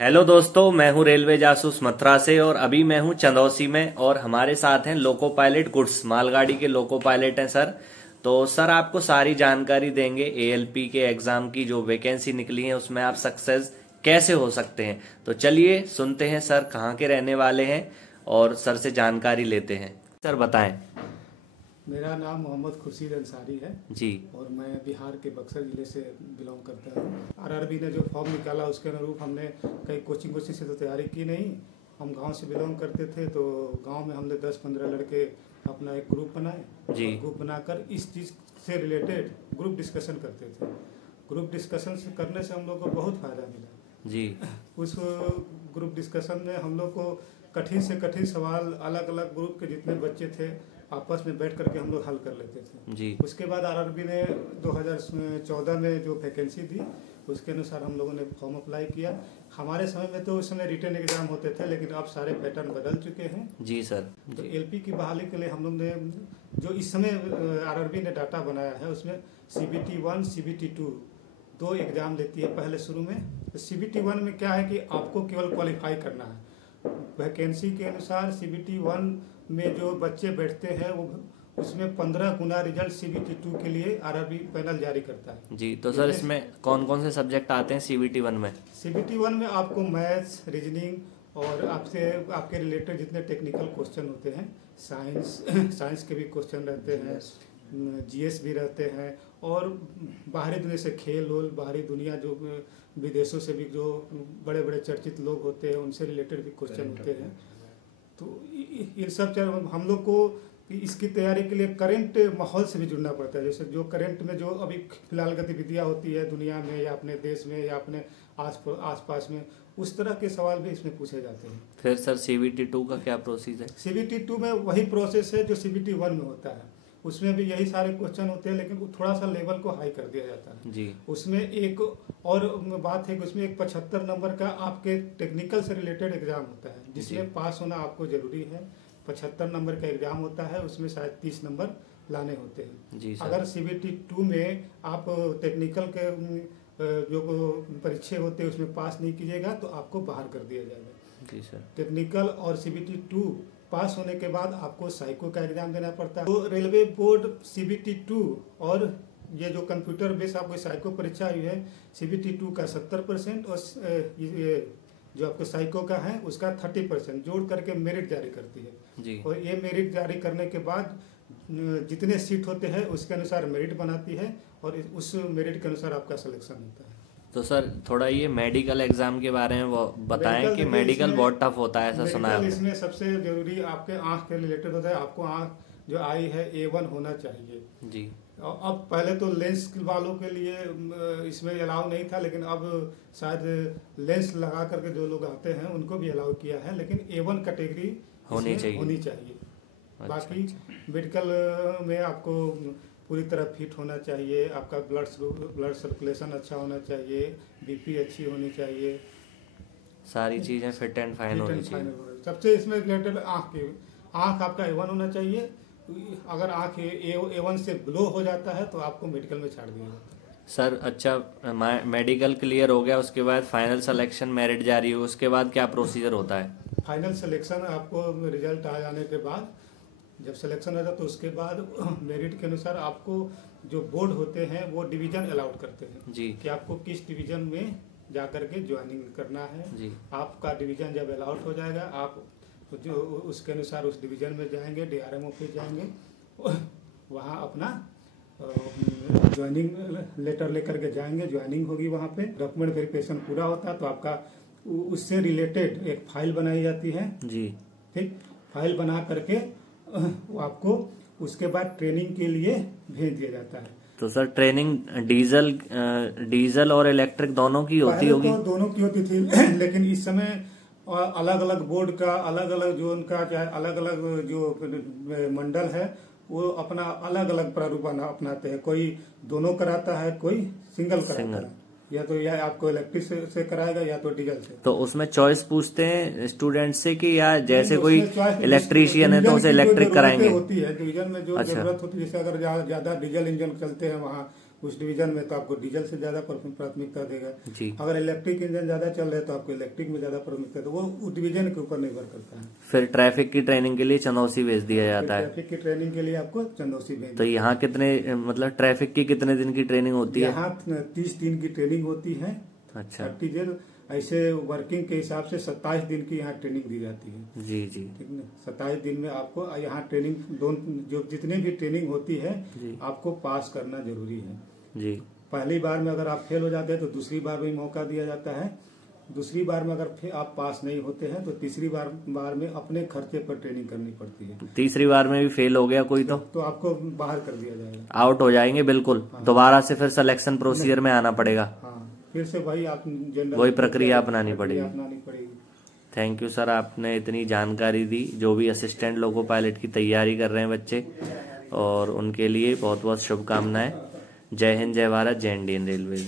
Hello दोस्तों, मैं हूं रेलवे जासूस मथुरा से और अभी मैं हूं चंदौसी में और हमारे साथ हैं लोको पायलट गुड्स मालगाड़ी के लोको पायलट हैं सर। तो सर आपको सारी जानकारी देंगे एएलपी के एग्जाम की जो वैकेंसी निकली है उसमें आप सक्सेस कैसे हो सकते हैं। तो चलिए सुनते हैं सर कहाँ के रहने वाले हैं और सर से जानकारी लेते हैं। सर बताएं। मेरा नाम मोहम्मद खुर्शीद अंसारी है जी। और मैं बिहार के बक्सर ज़िले से बिलोंग करता हूँ। आरआरबी ने जो फॉर्म निकाला उसके अनुरूप हमने कई कोचिंग से तो तैयारी की नहीं। हम गांव से बिलोंग करते थे तो गांव में हमने 10-15 लड़के अपना एक ग्रुप बनाए। जी। ग्रुप बनाकर इस चीज़ से रिलेटेड ग्रुप डिस्कशन करते थे। ग्रुप डिस्कशन करने से हम लोग को बहुत फ़ायदा मिला। जी। उस ग्रुप डिस्कशन में हम लोग को कठिन से कठिन सवाल अलग अलग ग्रुप के जितने बच्चे थे आपस में बैठ करके हम लोग हल कर लेते थे। जी। उसके बाद आरआरबी ने 2014 में जो वैकेंसी दी उसके अनुसार हम लोगों ने फॉर्म अप्लाई किया। हमारे समय में तो उस समय रिटन एग्जाम होते थे, लेकिन अब सारे पैटर्न बदल चुके हैं। जी सर। तो एलपी की बहाली के लिए हम लोग ने जो इस समय आरआरबी ने डाटा बनाया है उसमें CBT 1 CBT 2 दो एग्जाम लेती है पहले शुरू में। तो CBT 1 में क्या है कि आपको केवल क्वालिफाई करना है। वैकेंसी के अनुसार CBT 1 में जो बच्चे बैठते हैं वो उसमें 15 गुना रिजल्ट CBT 2 के लिए आरआरबी पैनल जारी करता है। जी। तो सर इसमें कौन कौन से सब्जेक्ट आते हैं CBT 1 में? CBT 1 में आपको मैथ्स, रीजनिंग और आपके रिलेटेड जितने टेक्निकल क्वेश्चन होते हैं, साइंस के भी क्वेश्चन रहते हैं, GS भी रहते हैं और बाहरी दुनिया से खेल वोल, बाहरी दुनिया जो विदेशों से भी जो बड़े बड़े चर्चित लोग होते हैं उनसे रिलेटेड भी क्वेश्चन होते हैं। तो इन सब हम लोग को इसकी तैयारी के लिए करंट माहौल से भी जुड़ना पड़ता है। जैसे जो करंट में जो अभी फिलहाल गतिविधियाँ होती है दुनिया में या अपने देश में या अपने आसपास में, उस तरह के सवाल भी इसमें पूछे जाते हैं। फिर सर CBT 2 का क्या प्रोसेस है? CBT 2 में वही प्रोसेस है जो CBT 1 में होता है। उसमें भी यही सारे क्वेश्चन होते हैं, लेकिन थोड़ा सा लेवल को हाई कर दिया जाता है। जी। उसमें एक और बात है कि उसमें एक 75 नंबर का आपके टेक्निकल से रिलेटेड एग्जाम होता है जिसमें पास होना आपको जरूरी है। 75 नंबर का एग्जाम होता है, उसमें शायद 30 नंबर लाने होते हैं। जी। अगर CBT 2 में आप टेक्निकल के जो परीक्षे होते हैं उसमें पास नहीं कीजिएगा तो आपको बाहर कर दिया जाएगा। जी सर। टेक्निकल और CBT 2 पास होने के बाद आपको साइको का एग्जाम देना पड़ता है। तो रेलवे बोर्ड CBT 2 और ये जो कंप्यूटर बेस आपको साइको परीक्षा हुई है CBT 2 का 70% और ये जो आपको साइको का है उसका 30% जोड़ करके मेरिट जारी करती है। जी। और ये मेरिट जारी करने के बाद जितने सीट होते हैं उसके अनुसार मेरिट बनाती है और उस मेरिट के अनुसार आपका सिलेक्शन होता है। तो सर थोड़ा ये मेडिकल एग्जाम के बारे में वो बताएं कि मेडिकल बहुत टफ होता है ऐसा सुना है। इसमें सबसे जरूरी आपके आँख के रिलेटेड होता है। आपको आँख जो आई है A1 होना चाहिए। जी। अब पहले तो लेंस वालों के लिए इसमें अलाउ नहीं था, लेकिन अब शायद लेंस लगा करके जो लोग आते हैं उनको भी अलाउ किया है, लेकिन A1 कैटेगरी होनी चाहिए। बाकी मेडिकल में आपको पूरी तरह फिट होना चाहिए, आपका ब्लड सर्कुलेशन अच्छा होना चाहिए, BP अच्छी होनी चाहिए, सारी चीज़ें फिट एंड फाइन होनी चाहिए। सबसे इसमें रिलेटेड आँख आपका A1 होना चाहिए। अगर आँख A1 से ब्लो हो जाता है तो आपको मेडिकल में छाड़ दिया जाता है। सर अच्छा, मेडिकल क्लियर हो गया, उसके बाद फाइनल सिलेक्शन मेरिट जारी हो, उसके बाद क्या प्रोसीजर होता है? फाइनल सिलेक्शन आपको रिजल्ट आ जाने के बाद जब सिलेक्शन होता है तो उसके बाद मेरिट के अनुसार आपको जो बोर्ड होते हैं वो डिवीजन अलाउट करते हैं। जी। कि आपको किस डिवीजन में जा करके ज्वाइनिंग करना है। जी। आपका डिवीजन जब अलाउट हो जाएगा आप जो उसके अनुसार उस डिवीजन में जाएंगे, DRM ऑफिस जाएंगे, वहाँ अपना ज्वाइनिंग लेटर लेकर के जाएंगे, ज्वाइनिंग होगी। वहाँ पे डॉक्यूमेंट वेरिफिकेशन पूरा होता है तो आपका उससे रिलेटेड एक फाइल बनाई जाती है। जी। ठीक, फाइल बना करके वो आपको उसके बाद ट्रेनिंग के लिए भेज दिया जाता है। तो सर ट्रेनिंग डीजल और इलेक्ट्रिक दोनों की होती होगी? तो दोनों की होती थी, लेकिन इस समय अलग अलग बोर्ड का अलग अलग जो उनका क्या अलग अलग जो मंडल है वो अपना अलग अलग प्रारूप अपनाते हैं। कोई दोनों कराता है, कोई सिंगल कराता है। या आपको इलेक्ट्रिक से कराएगा या तो डीजल से। तो उसमें चॉइस पूछते हैं स्टूडेंट से कि या जैसे कोई इलेक्ट्रीशियन है तो उसे इलेक्ट्रिक कराएंगे? होती है डिवीजन में जो जरूरत होती है। जैसे अगर ज्यादा डीजल इंजन चलते हैं उस डिवीजन में तो आपको डीजल से ज्यादा प्राथमिकता देगा जी। अगर इलेक्ट्रिक इंजन ज्यादा चल रहा है तो आपको इलेक्ट्रिक में ज्यादा प्राथमिकता, तो वो उस डिवीजन के ऊपर निर्भर करता है। फिर ट्रैफिक की ट्रेनिंग के लिए चंदौसी भेज दिया जाता है। ट्रैफिक की ट्रेनिंग के लिए आपको चंदौसी भेज। तो यहाँ कितने मतलब ट्रैफिक की कितने दिन की ट्रेनिंग होती है? यहाँ 30 दिन की ट्रेनिंग होती है। अच्छा। 30 दिन ऐसे वर्किंग के हिसाब से 27 दिन की यहाँ ट्रेनिंग दी जाती है। जी जी। ठीक है, 27 दिन में आपको यहाँ ट्रेनिंग जो जितने भी ट्रेनिंग होती है आपको पास करना जरूरी है जी। पहली बार में अगर आप फेल हो जाते हैं तो दूसरी बार में मौका दिया जाता है। दूसरी बार में अगर आप पास नहीं होते हैं तो तीसरी बार में अपने खर्चे पर ट्रेनिंग करनी पड़ती है। तीसरी बार में भी फेल हो गया कोई तो आपको बाहर कर दिया जाएगा, आउट हो जाएंगे बिल्कुल। हाँ। दोबारा से फिर सिलेक्शन प्रोसीजर में आना पड़ेगा। हाँ, फिर से वही आप वही प्रक्रिया अपनानी पड़ेगी। थैंक यू सर, आपने इतनी जानकारी दी। जो भी असिस्टेंट लोको पायलट की तैयारी कर रहे हैं बच्चे, और उनके लिए बहुत बहुत शुभकामनाएं। जय हिंद, जय भारत, जय इंडियन रेलवेज।